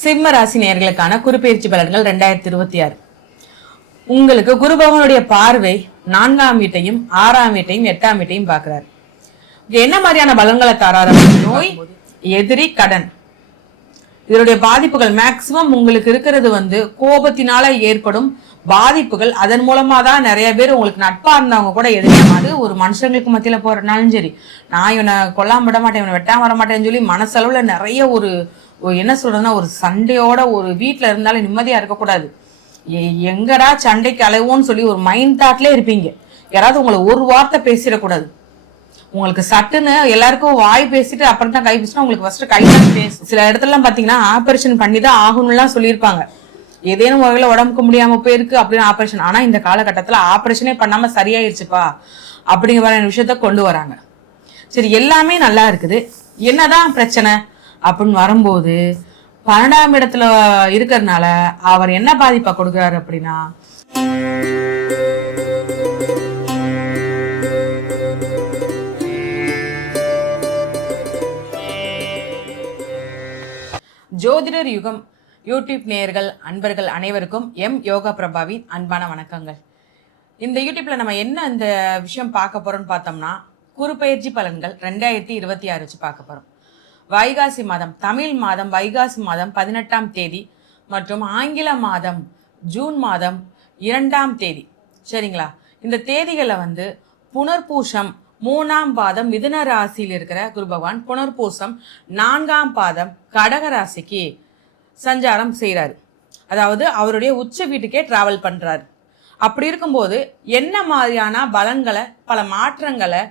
சிம்ம ராசி நேயர்களுக்கான குருபெயர்ச்சி பலன்கள் 2026. உங்களுக்கு குரு பகவானுடைய பார்வை 4ஆம் வீட்டையும் 6ஆம் வீட்டையும் 8ஆம் வீட்டையும் பாக்குறாரு. என்ன மாதிரியான பலன்களை தராரு? நோய், எதிரி, கடன், இதனுடைய பாதிப்புகள் மேக்சிமம் உங்களுக்கு இருக்கிறது கோபத்தினால ஏற்படும் பாதிப்புகள். அதன் மூலமா தான் நிறைய பேர் உங்களுக்கு நட்பா இருந்தவங்க கூட எதிர்க்காது. ஒரு மனுஷங்களுக்கு மத்தியில போறதுனாலும் சரி, நான் இவனை கொல்லாம விட மாட்டேன், இவனை வெட்டாம வர மாட்டேன்னு சொல்லி மனசளவுல நிறைய ஒரு என்ன சொல்றதுன்னா ஒரு சண்டையோட ஒரு வீட்டுல இருந்தாலும் நிம்மதியா இருக்கக்கூடாது. எங்கடா சண்டைக்கு அலைவோன்னு சொல்லி ஒரு மைண்ட் தாட்ல இருப்பீங்க. யாராவது உங்களை ஒரு வார்த்தை பேசிடக்கூடாது. உங்களுக்கு சட்டுன்னு எல்லாருக்கும் வாய் பேசிட்டு அப்புறம் தான் கை பேசினா உங்களுக்கு ஃபர்ஸ்ட் கை தான் பேசும். சில இடத்துல பாத்தீங்கன்னா ஆபரேஷன் பண்ணி தான் ஆகணும்லாம் சொல்லியிருப்பாங்க. ஏதேனும் வகையில உடம்புக்கு முடியாம போயிருக்கு அப்படின்னு ஆபரேஷன். ஆனா இந்த காலகட்டத்துல ஆபரேஷனே பண்ணாம சரியாயிருச்சுப்பா அப்படிங்கிற விஷயத்த கொண்டு வராங்க. சரி, எல்லாமே நல்லா இருக்குது, என்னதான் பிரச்சனை அப்படின்னு வரும்போது 12ஆம் இடத்துல இருக்கிறதுனால அவர் என்ன பாதிப்பா கொடுக்கிறாரு அப்படின்னா, ஜோதிடர் யுகம் யூடியூப் நேயர்கள் அன்பர்கள் அனைவருக்கும் எம் யோகா பிரபாவின் அன்பான வணக்கங்கள். இந்த யூடியூப்ல நம்ம என்ன இந்த விஷயம் பார்க்க போறோம்னு பார்த்தோம்னா, குருபெயர்ச்சி பலன்கள் 2026 வச்சு பார்க்க போறோம். வைகாசி மாதம், தமிழ் மாதம் வைகாசி மாதம் 18ஆம் தேதி மற்றும் ஆங்கில மாதம் ஜூன் மாதம் 2ஆம் தேதி. சரிங்களா? இந்த தேதிகளை புனர்பூசம் 3ஆம் பாதம் மிதுன ராசியில் இருக்கிற குரு பகவான் புனர்பூசம் 4ஆம் பாதம் கடக ராசிக்கு சஞ்சாரம் செய்கிறாரு. அதாவது அவருடைய உச்ச வீட்டுக்கே டிராவல் பண்றாரு. அப்படி இருக்கும்போது என்ன மாதிரியான பலன்களை, பல மாற்றங்களை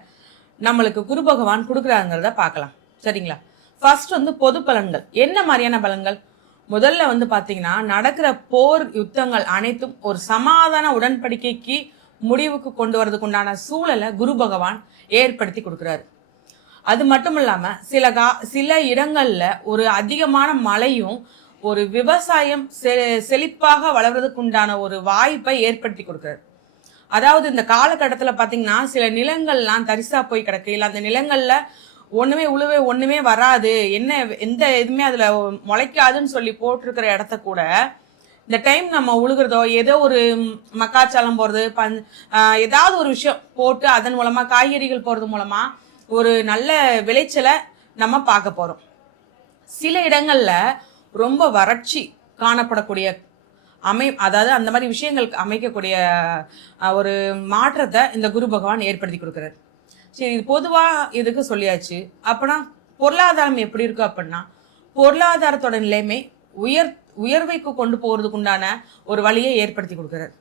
நம்மளுக்கு குரு பகவான் கொடுக்குறாங்கிறத பார்க்கலாம். சரிங்களா? ஃபர்ஸ்ட் பொது பலன்கள். என்ன மாதிரியான பலன்கள்? முதல்ல பாத்தீங்கன்னா, நடக்கிற போர் யுத்தங்கள் அனைத்தும் ஒரு சமாதான உடன்படிக்கைக்கு முடிவுக்கு கொண்டு வரதுக்கு உண்டான சூழலை குரு பகவான் ஏற்படுத்தி கொடுக்குறாரு. அது மட்டும் இல்லாம சில இடங்கள்ல ஒரு அதிகமான மழையும் ஒரு விவசாயம் செழிப்பாக வளர்றதுக்கு உண்டான ஒரு வாய்ப்பை ஏற்படுத்தி கொடுக்குறாரு. அதாவது இந்த காலகட்டத்துல பாத்தீங்கன்னா, சில நிலங்கள்லாம் தரிசா போய் கிடக்கு, இல்ல அந்த நிலங்கள்ல ஒண்ணுமே வராது, எந்த எதுவுமே அதுல முளைக்காதுன்னு சொல்லி போட்டிருக்கிற இடத்த கூட இந்த டைம் நம்ம உழுகிறதோ, ஏதோ ஒரு மக்காச்சாலம் போறது, ஏதாவது ஒரு விஷயம் போட்டு அதன் மூலமா காய்கறிகள் போறது மூலமா ஒரு நல்ல விளைச்சலை நம்ம பார்க்க போறோம். சில இடங்கள்ல ரொம்ப வறட்சி காணப்படக்கூடிய அதாவது அந்த மாதிரி விஷயங்களுக்கு அமைக்கக்கூடிய ஒரு மாற்றத்தை இந்த குரு பகவான் ஏற்படுத்தி கொடுக்கிறார். சரி, இது பொதுவா இதுக்கு சொல்லியாச்சு. அப்படின்னா பொருளாதாரம் எப்படி இருக்கு அப்படின்னா, பொருளாதாரத்தோட நிலைமை உயர்வைக்கு கொண்டு போறதுக்கு உண்டான ஒரு வழியை ஏற்படுத்தி கொடுக்கிறார்.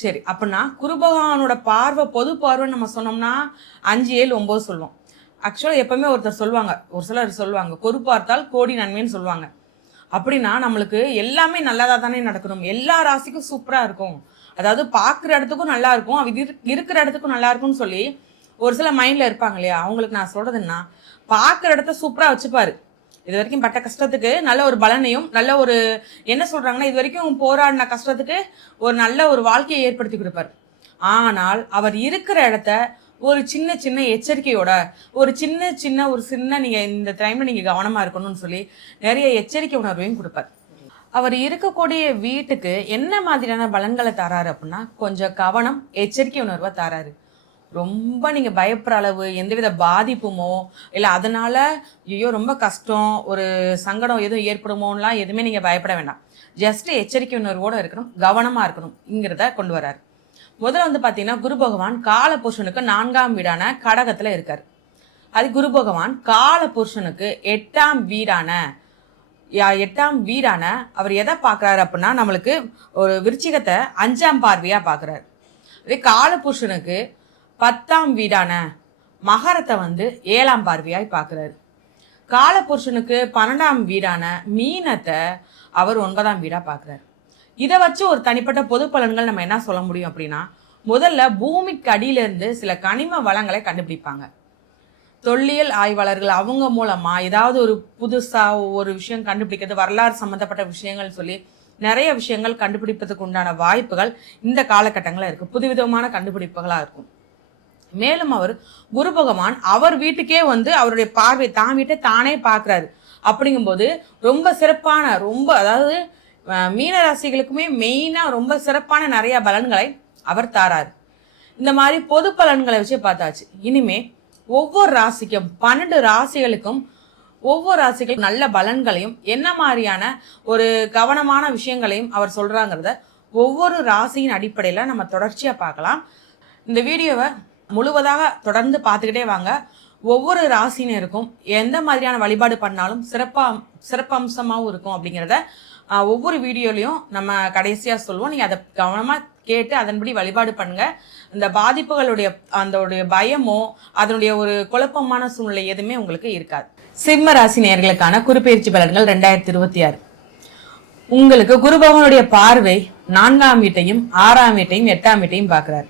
சரி, அப்படின்னா குரு பகவானோட பார்வை, பொது பார்வைன்னு நம்ம சொன்னோம்னா 5, 7, 9 சொல்லுவோம். ஆக்சுவலா எப்பவுமே ஒரு சிலர் சொல்லுவாங்க, பொறு பார்த்தால் கோடி நன்மைன்னு சொல்லுவாங்க. அப்படின்னா நம்மளுக்கு எல்லாமே நல்லதா தானே நடக்கணும், எல்லா ராசிக்கும் சூப்பரா இருக்கும், அதாவது பாக்குற இடத்துக்கும் நல்லா இருக்கும், இருக்கிற இடத்துக்கும் நல்லா இருக்கும்னு சொல்லி ஒரு சில மைண்ட்ல இருப்பாங்க இல்லையா? அவங்களுக்கு நான் சொல்றதுன்னா, பாக்குற இடத்த சூப்பரா வச்சுப்பாரு. இது வரைக்கும் பட்ட கஷ்டத்துக்கு நல்ல ஒரு பலனையும், நல்ல ஒரு என்ன சொல்றாங்கன்னா, இது வரைக்கும் போராடின கஷ்டத்துக்கு ஒரு நல்ல ஒரு வாழ்க்கையை ஏற்படுத்தி கொடுப்பாரு. ஆனால் அவர் இருக்கிற இடத்த ஒரு சின்ன எச்சரிக்கையோட, ஒரு சின்ன நீங்க இந்த டைம்ல நீங்க கவனமா இருக்கணும்னு சொல்லி நிறைய எச்சரிக்கை உணர்வையும் கொடுப்பார். அவர் இருக்கக்கூடிய வீட்டுக்கு என்ன மாதிரியான பலன்களை தராரு அப்படின்னா, கொஞ்சம் கவனம், எச்சரிக்கை உணர்வை தராரு. ரொம்ப நீங்க பயப்படுற அளவு எந்தவித பாதிப்புமோ, இல்ல அதனால ஐயோ ரொம்ப கஷ்டம், ஒரு சங்கடம் எதுவும் ஏற்படுமோலாம் எதுவுமே நீங்க பயப்பட வேண்டாம். ஜஸ்ட் எச்சரிக்கை உணர்வோட இருக்கணும், கவனமா இருக்கணும்ங்கிறத கொண்டு வர்றாரு. முதல்ல பாத்தீங்கன்னா, குரு பகவான் கால புருஷனுக்கு 4ஆம் வீடான கடகத்துல இருக்காரு. அது குரு பகவான் கால புருஷனுக்கு 8ஆம் வீடான அவர் எதை பாக்குறாரு அப்படின்னா, நம்மளுக்கு ஒரு விருச்சிகத்தை 5ஆம் பார்வையா பாக்குறாரு. அதே கால புருஷனுக்கு 10ஆம் வீடான மகரத்தை 7ஆம் பார்வையாய் பார்க்கிறாரு. காலபுருஷனுக்கு 12ஆம் வீடான மீனத்தை அவர் 9ஆம் வீடா பார்க்கிறாரு. இதை வச்சு ஒரு தனிப்பட்ட பொது பலன்கள் நம்ம என்ன சொல்ல முடியும் அப்படின்னா, முதல்ல பூமிக்கு அடியில இருந்து சில கனிம வளங்களை கண்டுபிடிப்பாங்க. தொல்லியல் ஆய்வாளர்கள் அவங்க மூலமா ஏதாவது ஒரு புதுசா ஒரு விஷயம் கண்டுபிடிக்கிறது, வரலாறு சம்பந்தப்பட்ட விஷயங்கள் சொல்லி நிறைய விஷயங்கள் கண்டுபிடிப்பதுக்கு உண்டான வாய்ப்புகள் இந்த காலகட்டங்கள்ல இருக்கு. புதுவிதமான கண்டுபிடிப்புகளா இருக்கும். மேலும் அவர் குரு பகவான் அவர் வீட்டுக்கே அவருடைய பார்வை, தான் வீட்டை தானே பார்க்கிறாரு. அப்படிங்கும்போது ரொம்ப சிறப்பான அதாவது மீன ராசிகளுக்குமே மெயினாக ரொம்ப சிறப்பான நிறைய பலன்களை அவர் தாராரு. இந்த மாதிரி பொது பலன்களை வச்சு பார்த்தாச்சு. இனிமே ஒவ்வொரு ராசிக்கும் 12 ராசிகளுக்கும் ஒவ்வொரு ராசிகளுக்கும் நல்ல பலன்களையும் என்ன மாதிரியான ஒரு கவனமான விஷயங்களையும் அவர் சொல்றாங்கிறத ஒவ்வொரு ராசியின் அடிப்படையில் நம்ம தொடர்ச்சியாக பார்க்கலாம். இந்த வீடியோவை முழுவதாக தொடர்ந்து பார்த்துக்கிட்டே வாங்க. ஒவ்வொரு ராசினருக்கும் எந்த மாதிரியான வழிபாடு பண்ணாலும் சிறப்பம்சமாகவும் இருக்கும் அப்படிங்கிறத ஒவ்வொரு வீடியோலையும் நம்ம கடைசியாக சொல்லுவோம். நீங்கள் அதை கவனமாக கேட்டு அதன்படி வழிபாடு பண்ணுங்க. இந்த பாதிப்புகளுடைய அதோடைய பயமோ அதனுடைய ஒரு குழப்பமான சூழ்நிலை எதுவுமே உங்களுக்கு இருக்காது. சிம்ம ராசி நேயர்களுக்கான குருப்பெயர்ச்சி பலன்கள் 2026. உங்களுக்கு குரு பகவானுடைய பார்வை 4ஆம் வீட்டையும் 6ஆம் வீட்டையும் 8ஆம் வீட்டையும் பார்க்கிறார்.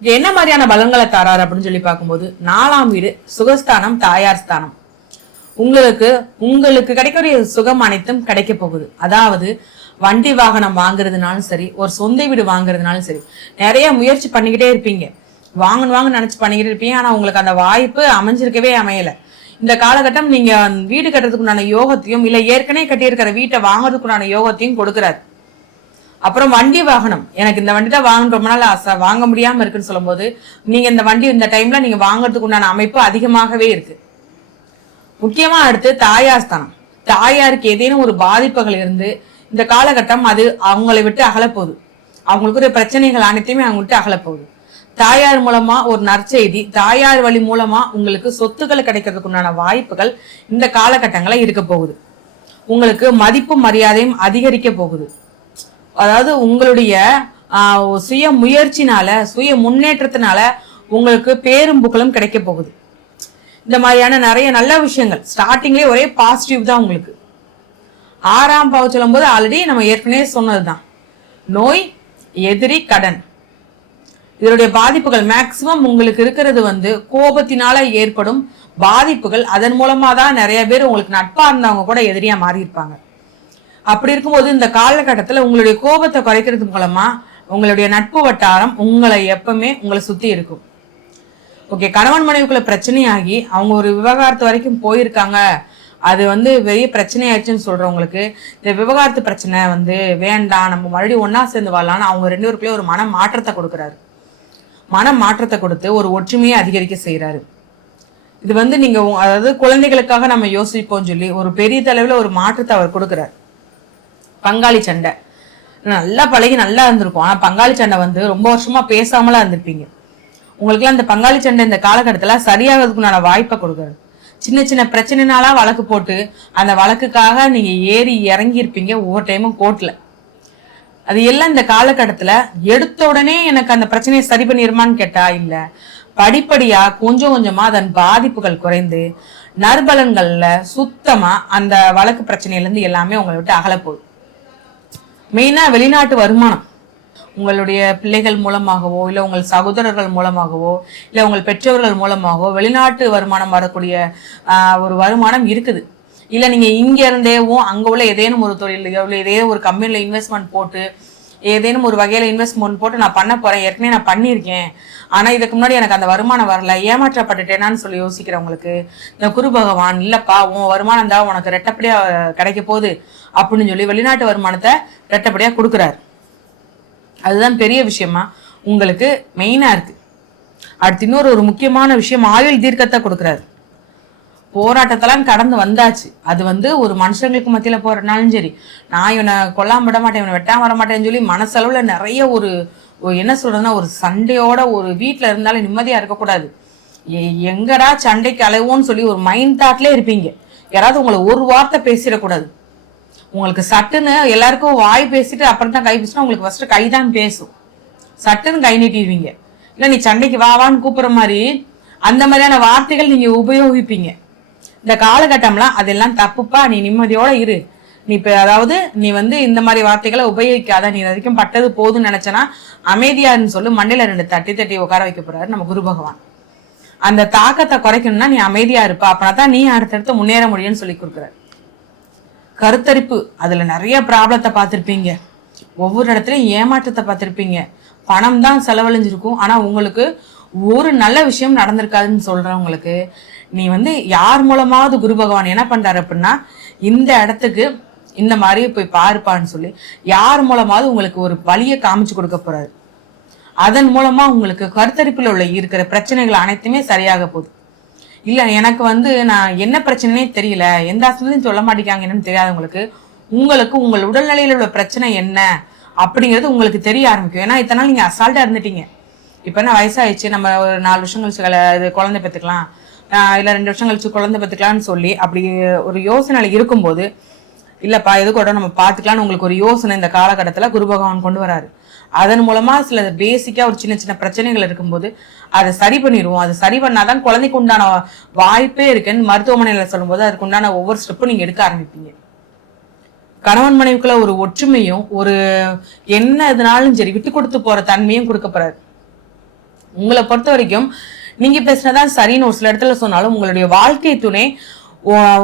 என்ன மாதிரியான பலன்களை தராரு அப்படின்னு சொல்லி பார்க்கும்போது 4ஆம் வீடு சுகஸ்தானம், தாயார் ஸ்தானம். உங்களுக்கு கிடைக்கக்கூடிய சுகம் அனைத்தும் கிடைக்க போகுது. அதாவது வண்டி வாகனம் வாங்குறதுனாலும் சரி, ஒரு சொந்த வீடு வாங்குறதுனாலும் சரி, நிறைய முயற்சி பண்ணிக்கிட்டே இருப்பீங்க. வாங்கன்னு நினைச்சு பண்ணிக்கிட்டே இருப்பீங்க. ஆனா உங்களுக்கு அந்த வாய்ப்பு அமைஞ்சிருக்கவே அமையல. இந்த காலகட்டம் நீங்க வீடு கட்டுறதுக்குண்டான யோகத்தையும் இல்ல ஏற்கனவே கட்டியிருக்கிற வீட்டை வாங்குறதுக்குண்டான யோகத்தையும் கொடுக்குறாரு. அப்புறம் வண்டி வாகனம், எனக்கு இந்த வண்டி தான் வாங்கணும் ரொம்ப நாள் ஆசை, வாங்க முடியாம இருக்குன்னு சொல்லும் போது நீங்க இந்த வண்டி இந்த டைம்ல நீங்க வாங்குறதுக்கு உண்டான அமைப்பு அதிகமாகவே இருக்கு. முக்கியமா அடுத்து தாயார் ஸ்தானம். தாயாருக்கு ஏதேனும் ஒரு பாதிப்புகள் இருந்து இந்த காலகட்டம் அது அவங்களை விட்டு அகலப்போகுது. அவங்களுக்கு ஒரு பிரச்சனைகள் அனைத்தையுமே அவங்க விட்டு அகலப்போகுது. தாயார் மூலமா ஒரு நற்செய்தி, தாயார் வழி மூலமா உங்களுக்கு சொத்துக்கள் கிடைக்கிறதுக்கு உண்டான வாய்ப்புகள் இந்த காலகட்டங்கள இருக்க போகுது. உங்களுக்கு மதிப்பு மரியாதையும் அதிகரிக்க போகுது. அதாவது உங்களுடைய சுய முயற்சினால, சுய முன்னேற்றத்தினால உங்களுக்கு பேரும் புகழும் கிடைக்க போகுது. இந்த மாதிரியான நிறைய நல்ல விஷயங்கள் ஸ்டார்டிங்லேயே ஒரே பாசிட்டிவ் தான் உங்களுக்கு. 6ஆம் பாவம் சொல்லும் போது ஆல்ரெடி நம்ம ஏற்கனவே சொன்னதுதான், நோய், எதிரி, கடன், இதனுடைய பாதிப்புகள் மேக்சிமம் உங்களுக்கு இருக்கிறது கோபத்தினால ஏற்படும் பாதிப்புகள். அதன் மூலமா தான் நிறைய பேர் உங்களுக்கு நட்பா இருந்தவங்க கூட எதிரியா மாறி இருப்பாங்க. அப்படி இருக்கும்போது இந்த காலகட்டத்துல உங்களுடைய கோபத்தை குறைக்கிறது மூலமா உங்களுடைய நட்பு வட்டாரம் உங்களை எப்பவுமே உங்களை சுத்தி இருக்கும். ஓகே, கணவன் மனைவிக்குள்ள பிரச்சனையாகி அவங்க ஒரு விவகாரத்து வரைக்கும் போயிருக்காங்க, அது பெரிய பிரச்சனையாச்சுன்னு சொல்றவங்களுக்கு இந்த விவகாரத்து பிரச்சனை வேண்டாம், நம்ம மறுபடியும் ஒன்னா சேர்ந்து வாழலாம்னு அவங்க 2 பேருக்குள்ளே ஒரு மன மாற்றத்தை கொடுக்குறாரு. மன மாற்றத்தை கொடுத்து ஒரு ஒற்றுமையை அதிகரிக்க செய்யறாரு. இது நீங்க அதாவது குழந்தைகளுக்காக நம்ம யோசிப்போம் சொல்லி ஒரு பெரிய தலைவுல ஒரு மாற்றத்தை அவர் கொடுக்குறாரு. பங்காளி சண்டை நல்லா பழகி நல்லா இருந்திருக்கும். ஆனா பங்காளி சண்டை ரொம்ப வருஷமா பேசாமலா இருந்திருப்பீங்க. உங்களுக்குலாம் இந்த பங்காளி சண்டை இந்த காலகட்டத்துல சரியாகிறதுக்குண்டான வாய்ப்பை கொடுக்குறாரு. சின்ன சின்ன பிரச்சனைனாலாம் வழக்கு போட்டு அந்த வழக்குக்காக நீங்க ஏறி இறங்கி இருப்பீங்க ஒவ்வொரு டைமும் கோர்ட்ல. அது எல்லாம் இந்த காலகட்டத்துல எடுத்த உடனே எனக்கு அந்த பிரச்சனையை சரி பண்ணிருமான்னு கேட்டா இல்ல, படிப்படியா கொஞ்சம் கொஞ்சமா அதன் பாதிப்புகள் குறைந்து நற்பலன்கள்ல சுத்தமா அந்த வழக்கு பிரச்சனையில இருந்து எல்லாமே உங்களை விட்டு அகலப்போகுது. மெயினா வெளிநாட்டு வருமானம் உங்களுடைய பிள்ளைகள் மூலமாகவோ இல்ல உங்கள் சகோதரர்கள் மூலமாகவோ இல்ல உங்கள் பெற்றோர்கள் மூலமாகவோ வெளிநாட்டு வருமானம் வரக்கூடிய ஒரு வருமானம் இருக்குது. இல்ல நீங்க இங்க இருந்தேவும் அங்க உள்ள ஏதேனும் ஒரு தொழிலையோ இல்ல ஏதேனும் ஒரு கம்பெனில இன்வெஸ்ட்மெண்ட் போட்டு ஏதேனும் ஒரு வகையில இன்வெஸ்ட்மெண்ட் போட்டு நான் பண்ண போறேன், ஏற்கனவே நான் பண்ணியிருக்கேன், ஆனா இதுக்கு முன்னாடி எனக்கு அந்த வருமானம் வரல, ஏமாற்றப்பட்டுட்டேனான்னு சொல்லி யோசிக்கிறவங்களுக்கு இந்த குரு பகவான் இல்லப்பா உன் வருமானம் தான் உனக்கு ரெட்டப்படியா கிடைக்க போகுது அப்படின்னு சொல்லி வெளிநாட்டு வருமானத்தை ரெட்டப்படியா கொடுக்குறாரு. அதுதான் பெரிய விஷயமா உங்களுக்கு மெயினா இருக்கு. அடுத்து இன்னொரு முக்கியமான விஷயம், ஆயுள் தீர்க்கத்தை கொடுக்குறாரு. போராட்டத்தெல்லாம் கடந்து வந்தாச்சு. அது ஒரு மனுஷங்களுக்கு மத்தியில போறனாலும் சரி, நான் இவனை கொல்லாம விட மாட்டேன், இவனை வெட்டாம வர மாட்டேன்னு சொல்லி மனசளவுல நிறைய ஒரு என்ன சொல்றதுன்னா ஒரு சண்டையோட ஒரு வீட்டுல இருந்தாலும் நிம்மதியா இருக்கக்கூடாது. எங்கடா சண்டைக்கு அலைவோன்னு சொல்லி ஒரு மைண்ட் தாட்ல இருப்பீங்க. யாராவது உங்களை ஒரு வார்த்தை பேசிடக்கூடாது. உங்களுக்கு சட்டுன்னு எல்லாருக்கும் வாய் பேசிட்டு அப்புறம் தான் கை பேசினா உங்களுக்கு ஃபர்ஸ்ட் கை தான் பேசும். சட்டுன்னு கை நீட்டிடுவீங்க. இல்ல நீ சண்டைக்கு வாவான்னு கூப்பிடுற மாதிரி அந்த மாதிரியான வார்த்தைகள் நீங்க உபயோகிப்பீங்க. இந்த காலகட்டம்லாம் அதெல்லாம் தப்புப்பா, நீ நிம்மதியோட இரு, நீ இப்ப அதாவது நீ இந்த மாதிரி வார்த்தைகளை உபயோகிக்காத, நீ வரைக்கும் பட்டது போதுன்னு நினைச்சனா அமைதியாருன்னு சொல்லி மண்ணில 2 தட்டி தட்டி உட்கார வைக்க போறாரு நம்ம குரு பகவான். அந்த தாக்கத்தை குறைக்கணும்னா நீ அமைதியா இருப்பா, அப்படின்னா நீ அடுத்தடுத்து முன்னேற முடியும்னு சொல்லி கொடுக்குறாரு. கருத்தரிப்பு, அதுல நிறைய ப்ராப்ளத்தை பார்த்திருப்பீங்க, ஒவ்வொரு இடத்துலயும் ஏமாற்றத்தை பார்த்திருப்பீங்க, பணம் தான் செலவழிஞ்சிருக்கும், ஆனா உங்களுக்கு ஒரு நல்ல விஷயம் நடந்திருக்காதுன்னு சொல்றவங்களுக்கு நீ வந்து யார் மூலமாவது குரு பகவான் என்ன பண்றாரு அப்படின்னா, இந்த இடத்துக்கு இந்த மாதிரி போய் பாருப்பான்னு சொல்லி யார் மூலமாவது உங்களுக்கு ஒரு வழியை காமிச்சு கொடுக்க போறாரு. அதன் மூலமா உங்களுக்கு கருத்தரிப்புல உள்ள இருக்கிற பிரச்சனைகள் அனைத்துமே சரியாக போகுது. இல்ல எனக்கு வந்து நான் என்ன பிரச்சனைனே தெரியல, எந்த ஆஸ்பத்திரியும் சொல்ல மாட்டேங்காங்க என்னன்னு தெரியாதவங்களுக்கு உங்களுக்கு உங்கள் உடல்நிலையில உள்ள பிரச்சனை என்ன அப்படிங்கிறது உங்களுக்கு தெரிய ஆரம்பிக்கும். ஏன்னா இத்தனை நாள் நீங்க அசால்ட்டா இருந்துட்டீங்க. இப்ப என்ன வயசாயிடுச்சு, நம்ம ஒரு 4 வருஷம் கழிச்சு குழந்தை பெற்றுக்கலாம், இல்ல 2 வருஷம் கழிச்சு குழந்தை பெற்றுக்கலாம்னு சொல்லி அப்படி ஒரு யோசனையில இருக்கும்போது, இல்லப்பா எது கூட நம்ம பார்த்துக்கலாம்னு உங்களுக்கு ஒரு யோசனை இந்த காலகட்டத்துல குரு பகவான் கொண்டு வராரு. அதன் மூலமா சில பேசிக்கா ஒரு சின்ன சின்ன பிரச்சனைகள் இருக்கும்போது அதை சரி பண்ணிடுவோம். அது சரி பண்ணாதான் குழந்தைக்கு உண்டான வாய்ப்பே இருக்குன்னு மருத்துவமனையில சொல்லும்போது அதுக்கு உண்டான ஒவ்வொரு ஸ்டெப்பும் நீங்க எடுக்க ஆரம்பிப்பீங்க. கணவன் மனைவிக்குள்ள ஒரு ஒற்றுமையும் ஒரு என்ன எதுனாலும் சரி விட்டு கொடுத்து போற தன்மையும் கொடுக்க போறாரு. உங்களை பொறுத்த வரைக்கும் நீங்க பேசினதான் சரின்னு ஒரு சில இடத்துல சொன்னாலும் உங்களுடைய வாழ்க்கை துணை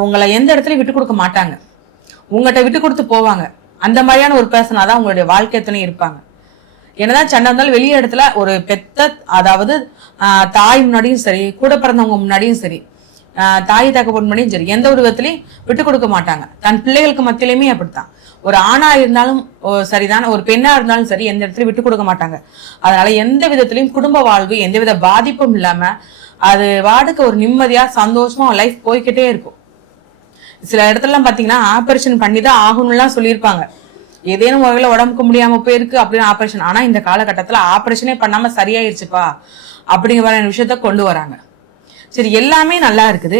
உங்களை எந்த இடத்துலயும் விட்டு கொடுக்க மாட்டாங்க, உங்கள்கிட்ட விட்டு கொடுத்து போவாங்க. அந்த மாதிரியான ஒரு பேசினாதான் உங்களுடைய வாழ்க்கை துணை இருப்பாங்க. என்னதான் சண்டை இருந்தாலும் வெளியே இடத்துல ஒரு பெத்த, அதாவது தாய் முன்னாடியும் சரி, கூட பிறந்தவங்க முன்னாடியும் சரி, தாய் தகப்பன் முன்னாடியும் சரி, எந்த ஒரு விதத்திலையும் விட்டு கொடுக்க மாட்டாங்க. தன் பிள்ளைகளுக்கு மத்தியிலுமே அப்படித்தான். ஒரு ஆணா இருந்தாலும் சரிதான், ஒரு பெண்ணா இருந்தாலும் சரி, எந்த இடத்துலயும் விட்டு கொடுக்க மாட்டாங்க. அதனால எந்த விதத்திலையும் குடும்ப வாழ்வு எந்தவித பாதிப்பும் இல்லாம அது வாடுக்கு ஒரு நிம்மதியா சந்தோஷமா லைஃப் போய்கிட்டே இருக்கும். சில இடத்துல பாத்தீங்கன்னா ஆபரேஷன் பண்ணிதான் ஆகணும்லாம் சொல்லியிருப்பாங்க. ஏதேனும் வகையில உடம்புக்கு முடியாம போயிருக்கு அப்படின்னு ஆபரேஷன். ஆனா இந்த காலகட்டத்துல ஆபரேஷனே பண்ணாம சரியாயிருச்சுப்பா அப்படிங்கிற விஷயத்த கொண்டு வராங்க. சரி, எல்லாமே நல்லா இருக்குது,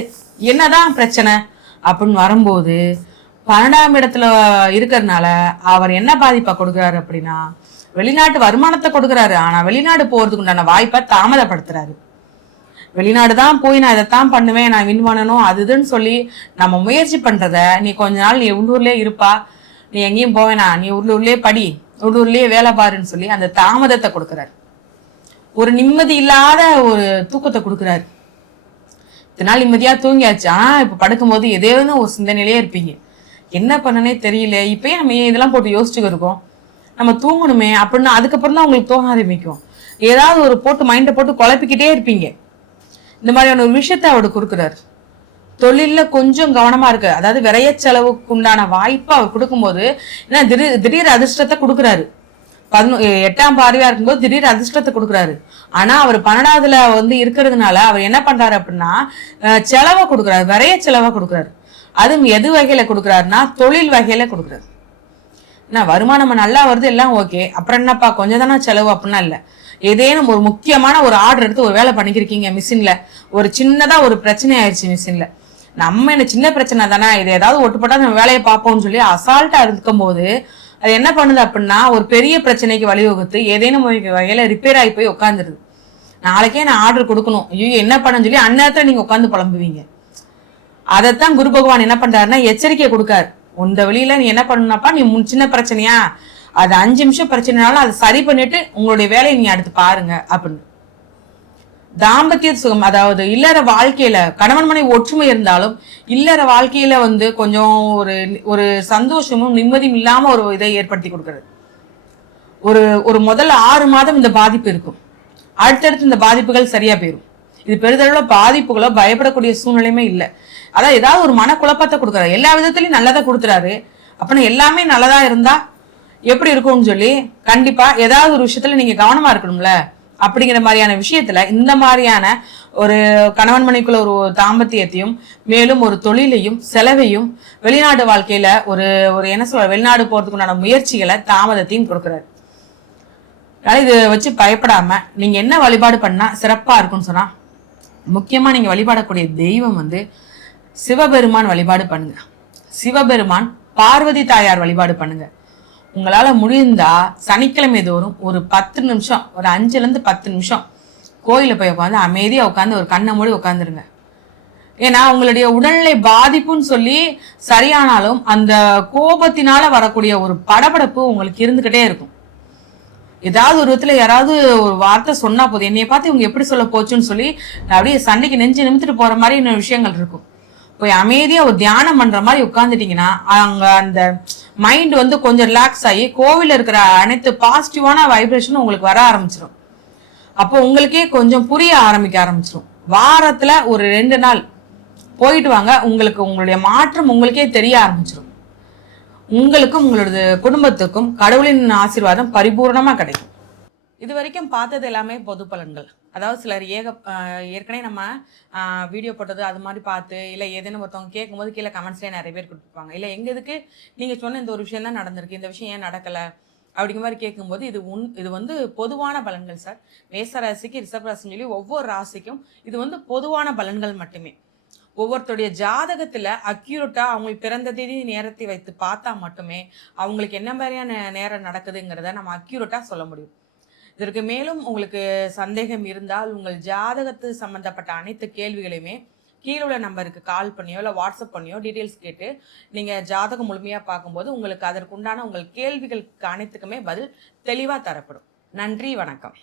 என்னதான் பிரச்சனை அப்படின்னு வரும்போது 12ஆம் இடத்துல இருக்கிறதுனால அவர் என்ன பாதிப்பா கொடுக்குறாரு அப்படின்னா, வெளிநாட்டு வருமானத்தை கொடுக்குறாரு. ஆனா வெளிநாடு போறதுக்கு உண்டான வாய்ப்பை தாமதப்படுத்துறாரு. வெளிநாடு தான் போய் நான் இதைத்தான் பண்ணுவேன், நான் வின் பண்ணணும் அதுன்னு சொல்லி நம்ம முயற்சி பண்றத நீ கொஞ்ச நாள் நீ உள்ளூர்லயே இருப்பா, நீ எங்கேயும் போவேனா, நீ உள்ளூர்லயே படி, உள்ளூர்லயே வேலை பாருன்னு சொல்லி அந்த தாமதத்தை கொடுக்குறாரு. ஒரு நிம்மதி இல்லாத ஒரு தூக்கத்தை கொடுக்குறாரு. இதனால நிம்மதியா தூங்கியாச்சு, ஆனா இப்ப படுக்கும்போது ஏதேனும் ஒரு சிந்தனையிலே இருப்பீங்க. என்ன பண்ணனே தெரியல, இப்பயே நம்ம இதெல்லாம் போட்டு யோசிச்சுக்க இருக்கோம், நம்ம தூங்கணுமே அப்படின்னு அதுக்கப்புறம் தான் உங்களுக்கு தோண ஆரம்பிக்கும். ஏதாவது ஒரு போட்டு மைண்டை போட்டு குழப்பிக்கிட்டே இருப்பீங்க. இந்த மாதிரியான ஒரு விஷயத்த அவர் கொடுக்குறாரு. தொழில்ல கொஞ்சம் கவனமா இருக்கு, அதாவது விரைய செலவுக்கு உண்டான வாய்ப்பை அவர் கொடுக்கும்போது ஏன்னா திடீர் அதிர்ஷ்டத்தை கொடுக்குறாரு. 8ஆம் பார்வையா இருக்கும்போது திடீர் அதிர்ஷ்டத்தை கொடுக்குறாரு. ஆனா அவர் 12ஆவதுல வந்து இருக்கிறதுனால அவர் என்ன பண்றாரு அப்படின்னா செலவை கொடுக்குறாரு, விரைய செலவை கொடுக்குறாரு. அதுவும் எது வகையில கொடுக்குறாருன்னா தொழில் வகையில கொடுக்குறாரு. வருமானம் நல்லா வருது எல்லாம் ஓகே, அப்புறம் என்னப்பா கொஞ்சம் தானே செலவு அப்படின்னா இல்ல. ஏதேனும் ஒரு முக்கியமான ஒரு ஆர்டர் எடுத்து ஒரு வேலை பண்ணிக்கிறீங்க மிஷின்ல, ஒரு சின்னதா ஒரு பிரச்சனை ஆயிடுச்சு மிஷின்ல, நம்ம என்ன சின்ன பிரச்சனை தானே, இது ஏதாவது ஒட்டுப்பட்டா நம்ம வேலையை பார்ப்போம்னு சொல்லி அசால்ட்டா இருக்கும் போது அது என்ன பண்ணுது அப்படின்னா ஒரு பெரிய பிரச்சனைக்கு வழிவகுத்து ஏதேனும் வகையில ரிப்பேர் ஆகி போய் உட்காந்துருது. நாளைக்கே நான் ஆர்டர் கொடுக்கணும், ஐயோ என்ன பண்ணு சொல்லி அந்நேரத்துல நீங்க உட்காந்து புலம்புவீங்க. அதைத்தான் குரு பகவான் என்ன பண்றாருன்னா எச்சரிக்கை கொடுக்காரு. இந்த வழியில நீ என்ன பண்ணணும்னாப்பா, நீ சின்ன பிரச்சனையா அது 5 நிமிஷம் பிரச்சனைனாலும் அதை சரி பண்ணிட்டு உங்களுடைய வேலையை நீ அடுத்து பாருங்க அப்படின்னு. தாம்பத்திய சுகம், அதாவது இல்லற வாழ்க்கையில கணவன் மனைவி ஒற்றுமை இருந்தாலும் இல்லற வாழ்க்கையில வந்து கொஞ்சம் ஒரு சந்தோஷமும் நிம்மதியும் இல்லாம ஒரு இதை ஏற்படுத்தி கொடுக்கிறது. ஒரு முதல்ல 6 மாதம் இந்த பாதிப்பு இருக்கும், அடுத்தடுத்து இந்த பாதிப்புகள் சரியா போயிடும். இது பெரிதளவுல பாதிப்புகளோ பயப்படக்கூடிய சூழ்நிலையுமே இல்லை. அதாவது ஏதாவது ஒரு மனக்குழப்பத்தை கொடுக்குறாரு, எல்லா விதத்திலையும் நல்லதா கொடுத்துறாரு. அப்படின்னா எல்லாமே நல்லதா இருந்தா எப்படி இருக்கும்னு சொல்லி கண்டிப்பா ஏதாவது ஒரு விஷயத்துல நீங்க கவனமா இருக்கணும்ல. அப்படிங்கிற மாதிரியான விஷயத்துல இந்த மாதிரியான ஒரு கணவன் மனைக்குள்ள ஒரு தாம்பத்தியத்தையும் மேலும் ஒரு தொழிலையும் செலவையும் வெளிநாடு வாழ்க்கையில ஒரு என்ன சொல்ற வெளிநாடு போறதுக்குண்டான முயற்சிகளை தாமதத்தையும் கொடுக்குறாரு. அதனால இது வச்சு பயப்படாம நீங்க என்ன வழிபாடு பண்ணா சிறப்பா இருக்கும்னு சொன்னா, முக்கியமா நீங்க வழிபாடக்கூடிய தெய்வம் வந்து சிவபெருமான் வழிபாடு பண்ணுங்க. சிவபெருமான் பார்வதி தாயார் வழிபாடு பண்ணுங்க. உங்களால முடிந்தா சனிக்கிழமை தோறும் ஒரு 10 நிமிஷம், ஒரு 5ல இருந்து 10 நிமிஷம் கோயில போய் உட்காந்து அமைதியா உட்காந்து ஒரு கண்ணை மூடி உட்காந்துருங்க. ஏன்னா உங்களுடைய உடல்நிலை பாதிப்புன்னு சொல்லி சரியானாலும் அந்த கோபத்தினால வரக்கூடிய ஒரு படபடப்பு உங்களுக்கு இருந்துகிட்டே இருக்கும். ஏதாவது ஒரு விதத்துல யாராவது ஒரு வார்த்தை சொன்னா போதும், என்னைய பார்த்து இவங்க எப்படி சொல்ல போச்சுன்னு சொல்லி அப்படியே சண்டைக்கு நெஞ்சு நிமித்துட்டு போற மாதிரி இன்னொரு விஷயங்கள் இருக்கும். போய் அமைதியா ஒரு தியானம் பண்ற மாதிரி உட்காந்துட்டீங்கன்னா அங்க அந்த மைண்ட் வந்து கொஞ்சம் ரிலாக்ஸ் ஆகி கோவில இருக்கிற அனைத்து பாசிட்டிவான வைப்ரேஷனும் உங்களுக்கு வர ஆரம்பிச்சிடும். அப்போ உங்களுக்கே கொஞ்சம் புரிய ஆரம்பிக்க ஆரம்பிச்சிடும். வாரத்துல ஒரு 2 நாள் போயிட்டு வாங்க. உங்களுக்கு உங்களுடைய மாற்றம் உங்களுக்கே தெரிய ஆரம்பிச்சிடும். உங்களுக்கும் உங்களோட குடும்பத்துக்கும் கடவுளின் ஆசீர்வாதம் பரிபூர்ணமா கிடைக்கும். இது வரைக்கும் பார்த்தது எல்லாமே பொது பலன்கள். அதாவது சிலர் ஏற்கனவே நம்ம வீடியோ போட்டது அது மாதிரி பார்த்து, இல்லை ஏதேனும் ஒருத்தவங்க கேட்கும்போது கீழே கமெண்ட்ஸ்லேயே நிறைய பேர் கொடுத்துருப்பாங்க. இல்லை எங்கள் இதுக்கு நீங்கள் சொன்ன இந்த ஒரு விஷயம் தான் நடந்திருக்கு, இந்த விஷயம் ஏன் நடக்கலை அப்படிங்கிற மாதிரி கேட்கும்போது, இது வந்து பொதுவான பலன்கள் சார். மேச ராசிக்கு, ரிஷப ராசின்னு சொல்லி ஒவ்வொரு ராசிக்கும் இது வந்து பொதுவான பலன்கள் மட்டுமே. ஒவ்வொருத்தருடைய ஜாதகத்தில் அக்யூரேட்டாக அவங்களுக்கு பிறந்த தேதி நேரத்தை வைத்து பார்த்தா மட்டுமே அவங்களுக்கு என்ன மாதிரியான நேரம் நடக்குதுங்கிறத நம்ம அக்யூரேட்டாக சொல்ல முடியும். இதற்கு மேலும் உங்களுக்கு சந்தேகம் இருந்தால் உங்கள் ஜாதகத்து சம்பந்தப்பட்ட அனைத்து கேள்விகளையுமே கீழே உள்ள நம்பருக்கு கால் பண்ணியோ இல்லை வாட்ஸ்அப் பண்ணியோ டீட்டெயில்ஸ் கேட்டு நீங்கள் ஜாதகம் முழுமையாக பார்க்கும்போது உங்களுக்கு அதற்குண்டான உங்கள் கேள்விகளுக்கு அனைத்துக்குமே பதில் தெளிவாக தரப்படும். நன்றி, வணக்கம்.